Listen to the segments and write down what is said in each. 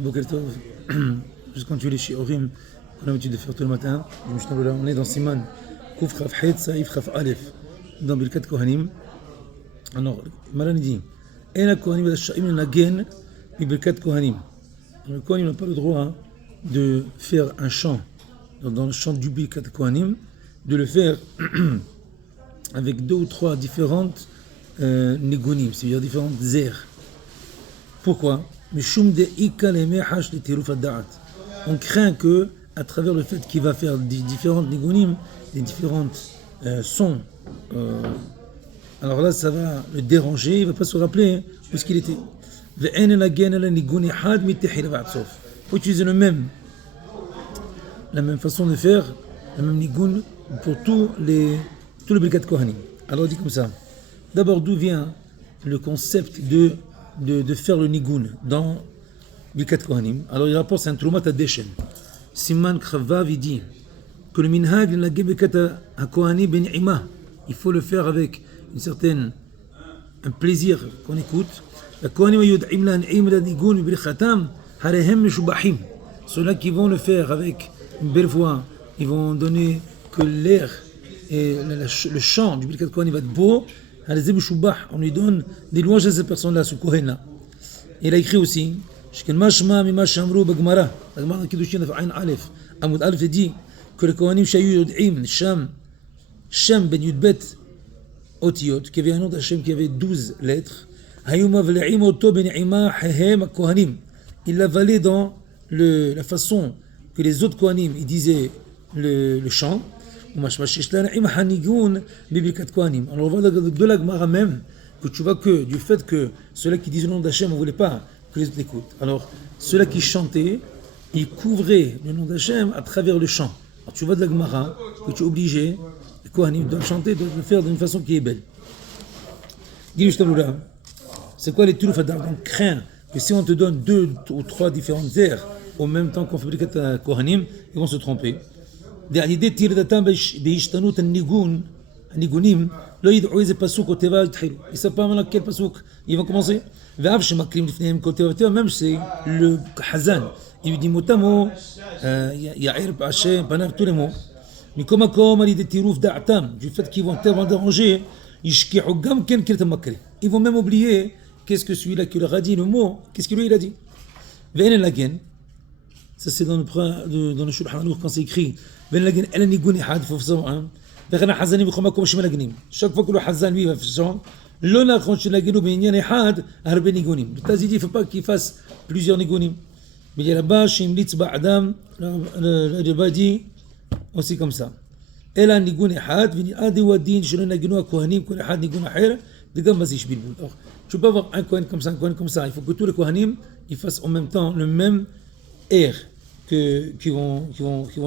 Boker Tov, juste quand tu es les shiurim, on a l'habitude de faire tout le matin, on est dans Siman, Kouf Chaf Het, Saïf Chaf Aleph, dans Birkat Kohanim. Alors, Maran dit, En Kohanim Sha'im Nagen, Birkat Kohanim. Le Kohanim n'a pas le droit de faire un chant, dans le chant du Birkat Kohanim, de le faire avec deux ou trois différentes nigunim, c'est-à-dire différentes airs. Pourquoi? On craint que, à travers le fait qu'il va faire des différentes nigunim, des différentes sons, alors là ça va le déranger, il ne va pas se rappeler où est-ce qu'il était. Il faut utiliser la même façon de faire, la même nigun pour tous les Birkat Kohanim. Alors on dit comme ça. D'abord, d'où vient le concept de faire le nigun dans Birkat Kohanim? Alors il rapporte, c'est un Troumat Adeshen. Siman Kravav, il dit que le minhag la Birkat Kohanim ben Ima, il faut le faire avec un plaisir qu'on écoute. La Kohanim yud'im la ni'im la nigun birchatam harehem meshubahim. Ceux-là qui vont le faire avec une belle voix, ils vont donner que l'air et le chant du Birkat Kohanim va être beau. On lui donne des louanges à ces personnes-là, ce Kohen-là. Il a écrit aussi, la Gemara Kiddushin Ayin Aleph, Amud Aleph dit que les Kohanim Shayu Yod'im, Shem ben Yudbet Otiyot, qui avait un nom d'Hachem qui avait 12 lettres, Hayuma Vle'im Oto ben Ima Hehem Kohanim. Il l'avalait dans la façon que les autres Kohanim ils disaient le chant. Alors on voit de la Gemara même que tu vois que du fait que ceux-là qui disent le nom d'Hachem, on ne voulait pas que les autres l'écoutent. Alors ceux-là qui chantaient, ils couvraient le nom d'Hachem à travers le chant. Alors tu vois de la Gemara que tu es obligé, les Kohanim doivent chanter, doivent le faire d'une façon qui est belle. C'est quoi les Turuf Adar? Donc crains que si on te donne deux ou trois différentes airs au même temps qu'on fabrique Kohanim, ils vont se tromper. Et לא ידעו איזה פסוק או תיבה יתחילו. ils savent pas maintenant quel pasuk ils vont commencer. ואף שמקרים לפניהם כל תיבה ותיבה, même c'est le חזן. il lui dit מותמו יעיר בהשם פניו tous les mots. מכל מקום על ידי טירוף דעתם, du fait qu'ils vont tellement déranger, ישכחו גם כן קריאת המקריא. ils vont même oublier qu'est-ce que celui-là qui leur a dit le mot, qu'est-ce que lui il a dit. ואין אלגן, ça c'est dans le Shulchan Aruch quand c'est écrit ואין אלגן אלא ניגון אחד, faut savoir. Chaque fois que le Hazan lui va faire son, le Nachon Shelagenu Benyan Ehad Harbe Nigunim. Le Tazidi, il ne faut pas qu'il fasse plusieurs Nigunim. Mais il y a là-bas, Shimlitz Ba'adam, le débat dit aussi comme ça. Ela Nigun Ehad, Vini Adi Wadin, Shelo Nagenu Kohanim, Kol Ehad Nigun Aher, de Gambazish Bilboul. Alors, tu peux pas avoir un Kohen comme ça, un Kohen comme ça. Il faut que tous les Kohanim ils fassent en même temps le même air qui vont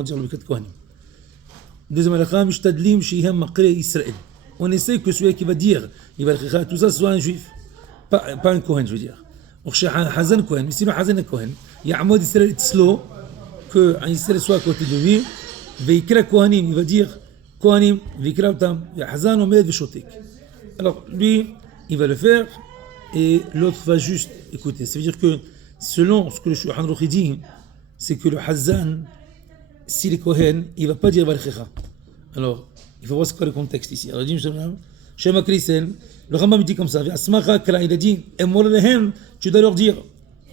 dire le Birkat Kohanim. Deuxième halakha, mishtadlim shihem maqre Israël. On essaie que celui qui va dire, il va dire tout ça, soit un juif, pas un Kohen, je veux dire. Or, chez Hazan Kohen, mais si le Hazan est Kohen, il y a Amod Israël Itzlo, que un Israël soit à côté de lui, veikra Kohanim, il va dire Kohanim, veikra Otam, Hazan Omed Veshotek. Alors, lui, il va le faire, et l'autre va juste écouter. Ça veut dire que, selon ce que le Shulchan Aruch dit, c'est que le Hazan, si les Kohen, il ne va pas dire Valchecha. Alors, il faut voir ce qu'est le contexte ici. Alors, il dit, Shema Krisen, le Rambam dit comme ça, Asmacha Kala, il a dit, Emor Lehem, tu dois leur dire,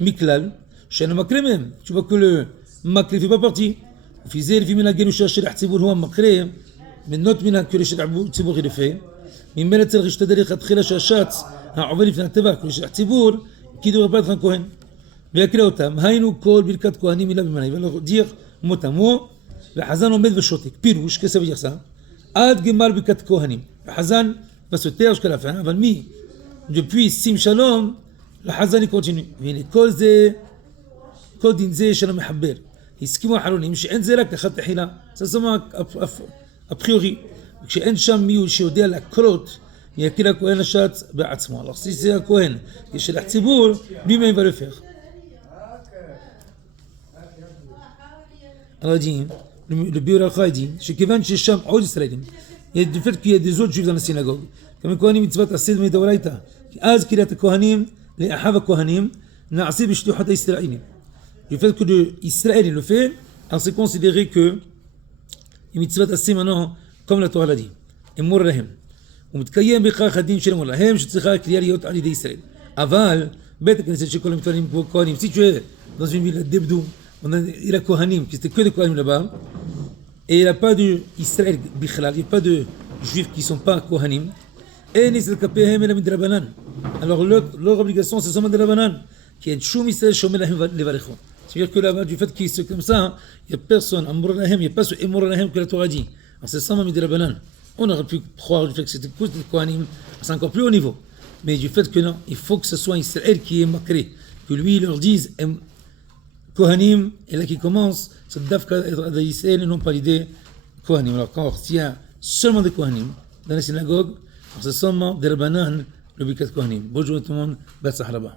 Miklal, Shena Makre même. Tu vois que le Makre ne fait pas partie. Fizel, Fimina Genu Shachir Tzibur, Huam Makre, mais note Mina que le Tzibur il le fait. Mais Meletzel Rishtadari Khatkhila Shachatz, Aovel Fina Teva, que le Tzibur, qui ne devrait pas être un Kohen. Mais Akira Otam, Hainu Kol Birkat Kohanim, il va leur dire, mot à mot, le Hazan omed veshotek. Pirouche, qu'est-ce que ça veut dire ça? Ad Gemar Birkat Kohanim. Le Hazan va se taire jusqu'à la fin. Avant mi, depuis Sim Shalom, le Hazan il continue. Il dit Kol din ze shalom mehabber. הסכימו האחרונים שאין זה רק אחת תחילה. זה סומה אפריורי. כשאין שם מי שיודע להקלות, יקיר הכהן השץ בעצמו. alors si c'est un Kohen qui est שליח ציבור, lui-même va le faire. Alors il dit, le Biur dit, שכיוון שיש שם עוד ישראלים, du fait qu'il y a des autres juifs dans la synagogue, comme הכהנים מצוות עשית מדאורייתא, אז קריאת הכהנים לאחיו הכהנים נעשית בשליחות הישראלים. du fait que Israël il le fait, alors c'est considéré que une mitzvah assez maintenant, comme la Torah l'a dit. אמור להם. ומתקיים בכך הדין של אמור להם, שצריכה הקריאה להיות על ידי ישראל. אבל, בית הכנסת של כל המתפללים כמו כהנים, si tu es dans une ville d'Ebdou, il y a Kohanim, qui c'était que des Kohanim là-bas, et il n'y a pas d'Israël bichlal, il n'y a pas de juifs qui ne sont pas Kohanim, et Nisel Kapehem et la Midrabanan. Alors leur obligation c'est seulement de la banane, qui est Shum Israël Shomer Lahem Levarechon. C'est-à-dire que là-bas, du fait qu'ils sont comme ça, il n'y a personne, Amor Lahem, il n'y a pas ce Emor Lahem que la Torah dit. Alors c'est seulement de la banane. On aurait pu croire du fait que c'était cause de Kohanim, c'est encore plus haut niveau. Mais du fait que non, il faut que ce soit Israël qui est makré, que lui leur dise Kohanim, et là qui commence, c'est d'Afka d'Israël et non pas l'idée Kohanim. Alors quand il y a seulement des Kohanim dans les synagogues, c'est seulement des Rabbanan, le Bikat Kohanim. Bonjour tout le monde, Batsah là-bas.